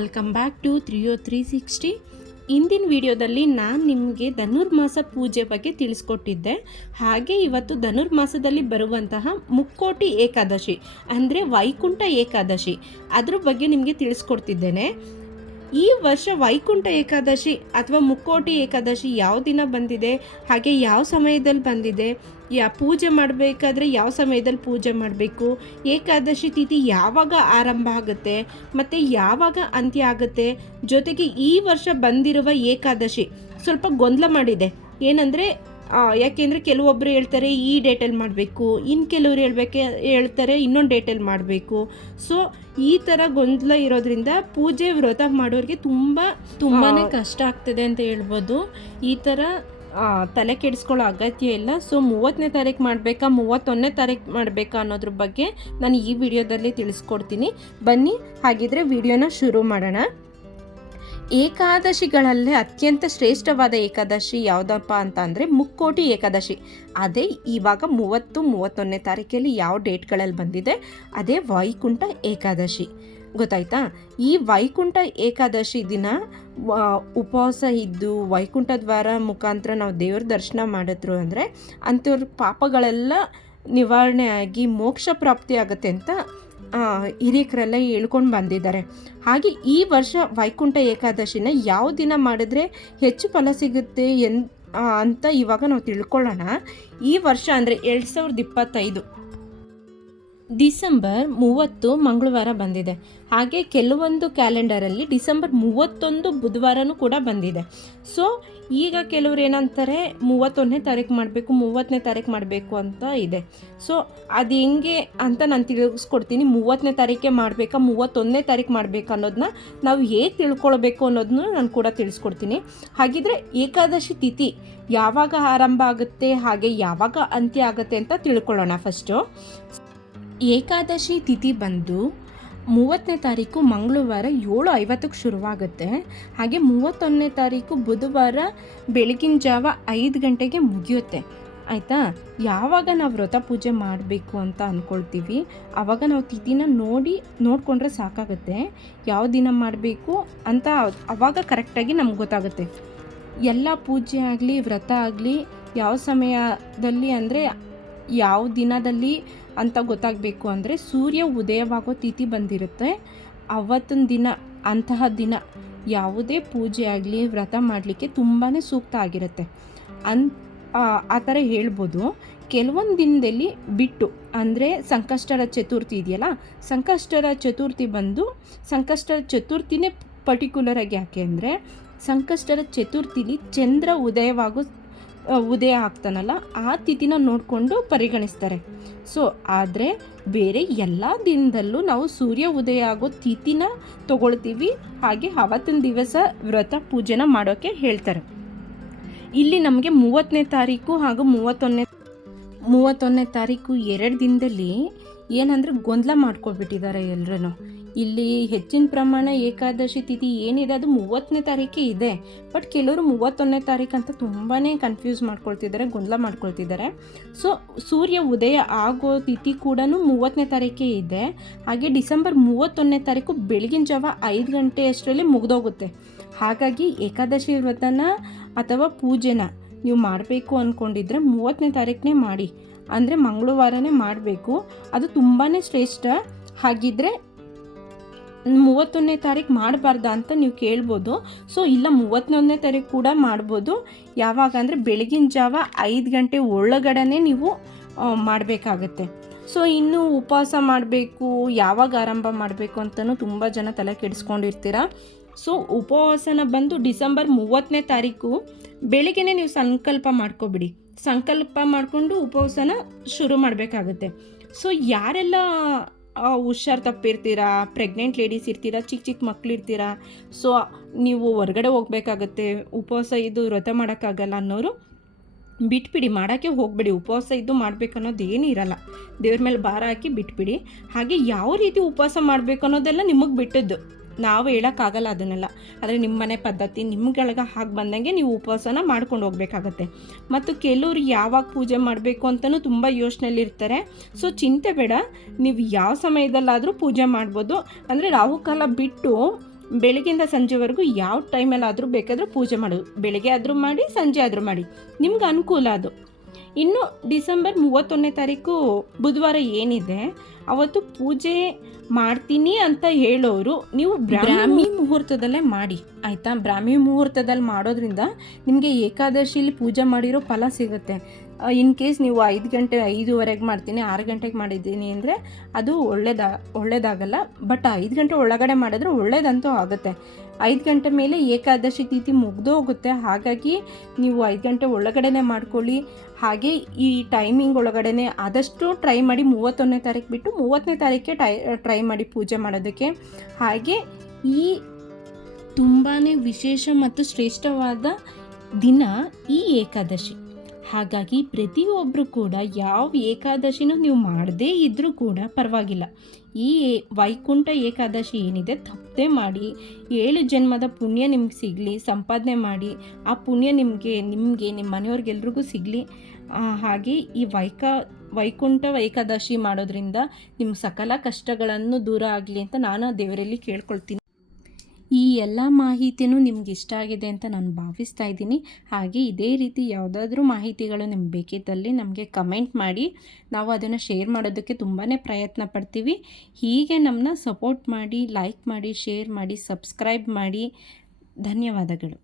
Welcome back to 360. ಇಂದಿನ ವಿಡಿಯೋದಲ್ಲಿ ನಾನು ನಿಮಗೆ ಧನುರ್ಮಾಸ ಪೂಜೆ ಬಗ್ಗೆ ತಿಳಿಸ್ಕೊಟ್ಟಿದ್ದೆ. ಹಾಗೆ ಇವತ್ತು ಧನುರ್ಮಾಸದಲ್ಲಿ ಬರುವಂತಹ ಮುಕ್ಕೋಟಿ ಏಕಾದಶಿ ಅಂದರೆ ವೈಕುಂಠ ಏಕಾದಶಿ ಅದ್ರ ಬಗ್ಗೆ ನಿಮಗೆ ತಿಳಿಸ್ಕೊಡ್ತಿದ್ದೇನೆ. ಈ ವರ್ಷ ವೈಕುಂಠ ಏಕಾದಶಿ ಅಥವಾ ಮುಕ್ಕೋಟಿ ಏಕಾದಶಿ ಯಾವ ದಿನ ಬಂದಿದೆ, ಹಾಗೆ ಯಾವ ಸಮಯದಲ್ಲಿ ಬಂದಿದೆ, ಪೂಜೆ ಮಾಡಬೇಕಾದ್ರೆ ಯಾವ ಸಮಯದಲ್ಲಿ ಪೂಜೆ ಮಾಡಬೇಕು, ಏಕಾದಶಿ ತಿಥಿ ಯಾವಾಗ ಆರಂಭ ಆಗುತ್ತೆ ಮತ್ತು ಯಾವಾಗ ಅಂತ್ಯ ಆಗುತ್ತೆ, ಜೊತೆಗೆ ಈ ವರ್ಷ ಬಂದಿರುವ ಏಕಾದಶಿ ಸ್ವಲ್ಪ ಗೊಂದಲ ಮಾಡಿದೆ. ಏನಂದರೆ ಯಾಕೆಂದರೆ ಕೆಲವೊಬ್ಬರು ಹೇಳ್ತಾರೆ ಈ ಡೇಟಲ್ಲಿ ಮಾಡಬೇಕು, ಇನ್ನು ಕೆಲವರು ಹೇಳ್ತಾರೆ ಇನ್ನೊಂದು ಡೇಟಲ್ಲಿ ಮಾಡಬೇಕು. ಸೊ ಈ ಥರ ಗೊಂದಲ ಇರೋದ್ರಿಂದ ಪೂಜೆ ವ್ರತ ಮಾಡೋರಿಗೆ ತುಂಬಾ ಕಷ್ಟ ಆಗ್ತದೆ ಅಂತ ಹೇಳ್ಬೋದು. ಈ ಥರ ತಲೆ ಕೆಡಿಸ್ಕೊಳ್ಳೋ ಅಗತ್ಯ ಇಲ್ಲ. ಸೊ 30ನೇ ತಾರೀಕು ಮಾಡಬೇಕಾ 31ನೇ ತಾರೀಕು ಮಾಡಬೇಕಾ ಅನ್ನೋದ್ರ ಬಗ್ಗೆ ನಾನು ಈ ವಿಡಿಯೋದಲ್ಲಿ ತಿಳಿಸ್ಕೊಡ್ತೀನಿ. ಬನ್ನಿ ಹಾಗಿದ್ರೆ ವಿಡಿಯೋನ ಶುರು ಮಾಡೋಣ. ಏಕಾದಶಿಗಳಲ್ಲೇ ಅತ್ಯಂತ ಶ್ರೇಷ್ಠವಾದ ಏಕಾದಶಿ ಯಾವುದಪ್ಪ ಅಂತ ಅಂದರೆ ಮುಕ್ಕೋಟಿ ಏಕಾದಶಿ. ಅದೇ ಇವಾಗ 30-31ನೇ ತಾರೀಕಲ್ಲಿ ಯಾವ ಡೇಟ್ಗಳಲ್ಲಿ ಬಂದಿದೆ ಅದೇ ವೈಕುಂಠ ಏಕಾದಶಿ. ಗೊತ್ತಾಯ್ತಾ? ಈ ವೈಕುಂಠ ಏಕಾದಶಿ ದಿನ ಉಪವಾಸ ಇದ್ದು ವೈಕುಂಠ ದ್ವಾರ ಮುಖಾಂತರ ನಾವು ದೇವ್ರ ದರ್ಶನ ಮಾಡಿದ್ರು ಅಂದರೆ ಅಂಥವ್ರ ಪಾಪಗಳೆಲ್ಲ ನಿವಾರಣೆ ಆಗಿ ಮೋಕ್ಷ ಪ್ರಾಪ್ತಿ ಆಗುತ್ತೆ ಅಂತ ಹಿರಿಯಕರೆಲ್ಲ ಹೇಳ್ಕೊಂಡು ಬಂದಿದ್ದಾರೆ. ಹಾಗೆ ಈ ವರ್ಷ ವೈಕುಂಠ ಏಕಾದಶಿನ ಯಾವ ದಿನ ಮಾಡಿದ್ರೆ ಹೆಚ್ಚು ಫಲ ಸಿಗುತ್ತೆ ಅಂತ ಇವಾಗ ನಾವು ತಿಳ್ಕೊಳ್ಳೋಣ. ಈ ವರ್ಷ ಅಂದರೆ 2025 ಡಿಸೆಂಬರ್ 30 ಮಂಗಳವಾರ ಬಂದಿದೆ. ಹಾಗೆ ಕೆಲವೊಂದು ಕ್ಯಾಲೆಂಡರಲ್ಲಿ ಡಿಸೆಂಬರ್ 31 ಬುಧವಾರನೂ ಕೂಡ ಬಂದಿದೆ. ಸೊ ಈಗ ಕೆಲವ್ರು ಏನಂತಾರೆ 31ನೇ ತಾರೀಕು ಮಾಡಬೇಕು 30ನೇ ತಾರೀಕು ಮಾಡಬೇಕು ಅಂತ ಇದೆ. ಸೊ ಅದು ಹೆಂಗೆ ಅಂತ ನಾನು ತಿಳಿಸ್ಕೊಡ್ತೀನಿ. 30ನೇ ತಾರೀಕೆ ಮಾಡಬೇಕಾ 31ನೇ ತಾರೀಕು ಮಾಡಬೇಕಾ ಅನ್ನೋದನ್ನ ನಾವು ಹೇಗೆ ತಿಳ್ಕೊಳ್ಬೇಕು ಅನ್ನೋದನ್ನು ನಾನು ಕೂಡ ತಿಳಿಸ್ಕೊಡ್ತೀನಿ. ಹಾಗಿದ್ರೆ ಏಕಾದಶಿ ತಿಥಿ ಯಾವಾಗ ಆರಂಭ ಆಗುತ್ತೆ ಹಾಗೆ ಯಾವಾಗ ಅಂತ್ಯ ಆಗುತ್ತೆ ಅಂತ ತಿಳ್ಕೊಳ್ಳೋಣ. ಫಸ್ಟು ಏಕಾದಶಿ ತಿಥಿ ಬಂದು 30ನೇ ತಾರೀಕು ಮಂಗಳವಾರ 7:50ಕ್ಕೆ ಶುರುವಾಗುತ್ತೆ. ಹಾಗೆ 31ನೇ ತಾರೀಕು ಬುಧವಾರ ಬೆಳಗಿನ ಜಾವ 5 ಗಂಟೆಗೆ ಮುಗಿಯುತ್ತೆ. ಆಯಿತಾ? ಯಾವಾಗ ನಾವು ವ್ರತ ಪೂಜೆ ಮಾಡಬೇಕು ಅಂತ ಅಂದ್ಕೊಳ್ತೀವಿ ಆವಾಗ ನಾವು ತಿಥಿನ ನೋಡಿಕೊಂಡ್ರೆ ಸಾಕಾಗುತ್ತೆ. ಯಾವ ದಿನ ಮಾಡಬೇಕು ಅಂತ ಆವಾಗ ಕರೆಕ್ಟಾಗಿ ನಮ್ಗೆ ಗೊತ್ತಾಗುತ್ತೆ. ಎಲ್ಲ ಪೂಜೆ ಆಗಲಿ ವ್ರತ ಆಗಲಿ ಯಾವ ಸಮಯದಲ್ಲಿ ಅಂದರೆ ಯಾವ ದಿನದಲ್ಲಿ ಅಂತ ಗೊತ್ತಾಗಬೇಕು ಅಂದರೆ ಸೂರ್ಯ ಉದಯವಾಗೋ ತಿಥಿ ಬಂದಿರುತ್ತೆ ಅವತ್ತಿನ ದಿನ. ಅಂತಹ ದಿನ ಯಾವುದೇ ಪೂಜೆ ಆಗಲಿ ವ್ರತ ಮಾಡಲಿಕ್ಕೆ ತುಂಬಾ ಸೂಕ್ತ ಆಗಿರುತ್ತೆ ಆ ಥರ ಹೇಳ್ಬೋದು. ಕೆಲವೊಂದು ದಿನದಲ್ಲಿ ಬಿಟ್ಟು ಅಂದರೆ ಸಂಕಷ್ಟರ ಚತುರ್ಥಿ ಇದೆಯಲ್ಲ, ಸಂಕಷ್ಟರ ಚತುರ್ಥಿ ಬಂದು ಸಂಕಷ್ಟರ ಚತುರ್ಥಿನೇ ಪರ್ಟಿಕ್ಯುಲರಾಗಿ ಯಾಕೆ ಅಂದರೆ ಸಂಕಷ್ಟರ ಚತುರ್ಥಿಲಿ ಚಂದ್ರ ಉದಯ ಆಗ್ತಾನಲ್ಲ ಆ ತಿಥಿನ ನೋಡಿಕೊಂಡು ಪರಿಗಣಿಸ್ತಾರೆ. ಸೊ ಆದರೆ ಬೇರೆ ಎಲ್ಲ ದಿನದಲ್ಲೂ ನಾವು ಸೂರ್ಯ ಉದಯ ಆಗೋ ತಿಥಿನ ತಗೊಳ್ತೀವಿ. ಹಾಗೆ ಅವತ್ತಿನ ದಿವಸ ವ್ರತ ಪೂಜೆನ ಮಾಡೋಕ್ಕೆ ಹೇಳ್ತಾರೆ. ಇಲ್ಲಿ ನಮಗೆ 30ನೇ ತಾರೀಕು ಹಾಗೂ 31ನೇ ತಾರೀಕು 2 ದಿನದಲ್ಲಿ ಏನಂದರೆ ಗೊಂದಲ ಮಾಡ್ಕೊಬಿಟ್ಟಿದ್ದಾರೆ ಎಲ್ಲರೂ. ಇಲ್ಲಿ ಹೆಚ್ಚಿನ ಪ್ರಮಾಣ ಏಕಾದಶಿ ತಿಥಿ ಏನಿದೆ ಅದು 30ನೇ ತಾರೀಕೆ ಇದೆ. ಬಟ್ ಕೆಲವರು 31ನೇ ತಾರೀಕು ಅಂತ ತುಂಬಾ ಕನ್ಫ್ಯೂಸ್ ಮಾಡ್ಕೊಳ್ತಿದ್ದಾರೆ, ಗೊಂದಲ ಮಾಡ್ಕೊಳ್ತಿದ್ದಾರೆ. ಸೊ ಸೂರ್ಯ ಉದಯ ಆಗೋ ತಿಥಿ ಕೂಡ 30ನೇ ತಾರೀಕೆ ಇದೆ. ಹಾಗೆ ಡಿಸೆಂಬರ್ 31ನೇ ತಾರೀಕು ಬೆಳಗಿನ ಜಾವ 5 ಗಂಟೆ ಅಷ್ಟರಲ್ಲಿ ಮುಗಿದೋಗುತ್ತೆ. ಹಾಗಾಗಿ ಏಕಾದಶಿ ವ್ರತನ ಅಥವಾ ಪೂಜೆನ ನೀವು ಮಾಡಬೇಕು ಅಂದ್ಕೊಂಡಿದ್ರೆ 30ನೇ ತಾರೀಕನೇ ಮಾಡಿ, ಅಂದರೆ ಮಂಗಳವಾರನೇ ಮಾಡಬೇಕು. ಅದು ತುಂಬಾ ಶ್ರೇಷ್ಠ. ಹಾಗಿದ್ರೆ 31ನೇ ತಾರೀಕು ಮಾಡಬಾರ್ದಾ ಅಂತ ನೀವು ಕೇಳ್ಬೋದು. ಸೊ ಇಲ್ಲ 31ನೇ ತಾರೀಕು ಕೂಡ ಮಾಡ್ಬೋದು. ಯಾವಾಗ ಅಂದರೆ ಬೆಳಗಿನ ಜಾವ 5 ಗಂಟೆ ಒಳಗಡೆ ನೀವು ಮಾಡಬೇಕಾಗತ್ತೆ. ಸೊ ಇನ್ನು ಉಪವಾಸ ಮಾಡಬೇಕು ಯಾವಾಗ ಆರಂಭ ಮಾಡಬೇಕು ಅಂತಲೂ ತುಂಬ ಜನ ತಲೆ ಕೆಡಿಸ್ಕೊಂಡಿರ್ತೀರ. ಸೊ ಉಪವಾಸನ ಬಂದು ಡಿಸೆಂಬರ್ 30ನೇ ತಾರೀಕು ಬೆಳಗ್ಗೆನೇ ನೀವು ಸಂಕಲ್ಪ ಮಾಡ್ಕೊಬಿಡಿ. ಸಂಕಲ್ಪ ಮಾಡಿಕೊಂಡು ಉಪವಾಸನ ಶುರು ಮಾಡಬೇಕಾಗುತ್ತೆ. ಸೊ ಯಾರೆಲ್ಲ ಹುಷಾರು ತಪ್ಪಿರ್ತೀರಾ, ಪ್ರೆಗ್ನೆಂಟ್ ಲೇಡೀಸ್ ಇರ್ತೀರಾ, ಚಿಕ್ಕ ಮಕ್ಕಳಿರ್ತೀರಾ, ಸೊ ನೀವು ಹೊರಗಡೆ ಹೋಗಬೇಕಾಗತ್ತೆ, ಉಪವಾಸ ಇದ್ದು ವ್ರತ ಮಾಡೋಕ್ಕಾಗಲ್ಲ ಅನ್ನೋರು ಬಿಟ್ಬಿಡಿ, ಮಾಡೋಕ್ಕೆ ಹೋಗಬೇಡಿ. ಉಪವಾಸ ಇದ್ದು ಮಾಡಬೇಕನ್ನೋದು ಏನೂ ಇರಲ್ಲ. ದೇವ್ರ ಮೇಲೆ ಭಾರ ಹಾಕಿ ಬಿಟ್ಬಿಡಿ. ಹಾಗೆ ಯಾವ ರೀತಿ ಉಪವಾಸ ಮಾಡಬೇಕು ಅನ್ನೋದೆಲ್ಲ ನಿಮಗೆ ಬಿಟ್ಟದ್ದು, ನಾವು ಹೇಳೋಕ್ಕಾಗಲ್ಲ ಅದನ್ನೆಲ್ಲ. ಆದರೆ ನಿಮ್ಮ ಮನೆ ಪದ್ಧತಿ ನಿಮ್ಗಳಿಗೆ ಹಾಗೆ ಬಂದಂಗೆ ನೀವು ಉಪವಾಸನ ಮಾಡ್ಕೊಂಡು ಹೋಗಬೇಕಾಗತ್ತೆ. ಮತ್ತು ಕೆಲವರು ಯಾವಾಗ ಪೂಜೆ ಮಾಡಬೇಕು ಅಂತಲೂ ತುಂಬ ಯೋಚನೆಯಲ್ಲಿರ್ತಾರೆ. ಸೊ ಚಿಂತೆ ಬೇಡ, ನೀವು ಯಾವ ಸಮಯದಲ್ಲಾದರೂ ಪೂಜೆ ಮಾಡ್ಬೋದು. ಅಂದರೆ ರಾಹುಕಾಲ ಬಿಟ್ಟು ಬೆಳಗ್ಗಿಂದ ಸಂಜೆವರೆಗೂ ಯಾವ ಟೈಮಲ್ಲಾದರೂ ಬೇಕಾದರೂ ಪೂಜೆ ಮಾಡೋದು. ಬೆಳಗ್ಗೆ ಆದರೂ ಮಾಡಿ, ಸಂಜೆ ಆದರೂ ಮಾಡಿ, ನಿಮ್ಗೆ ಅನುಕೂಲ ಅದು. ಇನ್ನು ಡಿಸೆಂಬರ್ 31ನೇ ತಾರೀಕು ಬುಧವಾರ ಏನಿದೆ ಅವತ್ತು ಪೂಜೆ ಮಾಡ್ತೀನಿ ಅಂತ ಹೇಳೋರು ನೀವು ಬ್ರಾಹ್ಮಿ ಮುಹೂರ್ತದಲ್ಲೇ ಮಾಡಿ, ಆಯಿತಾ. ಬ್ರಾಹ್ಮಿ ಮುಹೂರ್ತದಲ್ಲಿ ಮಾಡೋದ್ರಿಂದ ನಿಮಗೆ ಏಕಾದಶಿಲಿ ಪೂಜೆ ಮಾಡಿರೋ ಫಲ ಸಿಗುತ್ತೆ. ಇನ್ ಕೇಸ್ ನೀವು 5 ಗಂಟೆ 5:15 ಮಾಡ್ತೀನಿ 6 ಗಂಟೆಗೆ ಮಾಡಿದ್ದೀನಿ ಅಂದರೆ ಅದು ಒಳ್ಳೇದಾಗಲ್ಲ. ಬಟ್ 5 ಗಂಟೆ ಒಳಗಡೆ ಮಾಡಿದ್ರೆ ಒಳ್ಳೇದಂತೂ ಆಗುತ್ತೆ. 5 ಗಂಟೆ ಮೇಲೆ ಏಕಾದಶಿ ತಿಥಿ ಮುಗ್ದೋಗುತ್ತೆ. ಹಾಗಾಗಿ ನೀವು 5 ಗಂಟೆ ಒಳಗಡೆ ಮಾಡ್ಕೊಳ್ಳಿ. ಹಾಗೆ ಈ ಟೈಮಿಂಗ್ ಒಳಗಡೆ ಆದಷ್ಟು ಟ್ರೈ ಮಾಡಿ. 31ನೇ ತಾರೀಕು ಬಿಟ್ಟು 30ನೇ ತಾರೀಕೆ ಟ್ರೈ ಮಾಡಿ ಪೂಜೆ ಮಾಡೋದಕ್ಕೆ. ಹಾಗೆ ಈ ತುಂಬಾ ವಿಶೇಷ ಮತ್ತು ಶ್ರೇಷ್ಠವಾದ ದಿನ ಈ ಏಕಾದಶಿ. ಹಾಗಾಗಿ ಪ್ರತಿಯೊಬ್ಬರು ಕೂಡ ಯಾವ ಏಕಾದಶಿನೂ ನೀವು ಮಾಡದೇ ಇದ್ದರೂ ಕೂಡ ಪರವಾಗಿಲ್ಲ, ಈ ವೈಕುಂಠ ಏಕಾದಶಿ ಏನಿದೆ ತಪ್ಪದೆ ಮಾಡಿ. 7 ಜನ್ಮದ ಪುಣ್ಯ ನಿಮ್ಗೆ ಸಿಗಲಿ, ಸಂಪಾದನೆ ಮಾಡಿ. ಆ ಪುಣ್ಯ ನಿಮಗೆ ನಿಮ್ಮ ಮನೆಯವ್ರಿಗೆಲ್ರಿಗೂ ಸಿಗಲಿ. ಹಾಗೆ ಈ ವೈಕುಂಠ ಏಕಾದಶಿ ಮಾಡೋದ್ರಿಂದ ನಿಮ್ಮ ಸಕಲ ಕಷ್ಟಗಳನ್ನು ದೂರ ಆಗಲಿ ಅಂತ ನಾನು ದೇವರಲ್ಲಿ ಕೇಳ್ಕೊಳ್ತೀನಿ. ಈ ಎಲ್ಲ ಮಾಹಿತಿಯೂ ನಿಮ್ಗೆ ಇಷ್ಟ ಆಗಿದೆ ಅಂತ ನಾನು ಭಾವಿಸ್ತಾ ಇದ್ದೀನಿ. ಹಾಗೆ ಇದೇ ರೀತಿ ಯಾವುದಾದ್ರೂ ಮಾಹಿತಿಗಳು ನಿಮ್ಗೆ ಬೇಕಿದ್ದಲ್ಲಿ ನಮಗೆ ಕಮೆಂಟ್ ಮಾಡಿ, ನಾವು ಅದನ್ನು ಶೇರ್ ಮಾಡೋದಕ್ಕೆ ತುಂಬಾ ಪ್ರಯತ್ನ ಪಡ್ತೀವಿ. ಹೀಗೆ ನಮ್ಮನ್ನ ಸಪೋರ್ಟ್ ಮಾಡಿ, ಲೈಕ್ ಮಾಡಿ, ಶೇರ್ ಮಾಡಿ, ಸಬ್ಸ್ಕ್ರೈಬ್ ಮಾಡಿ. ಧನ್ಯವಾದಗಳು.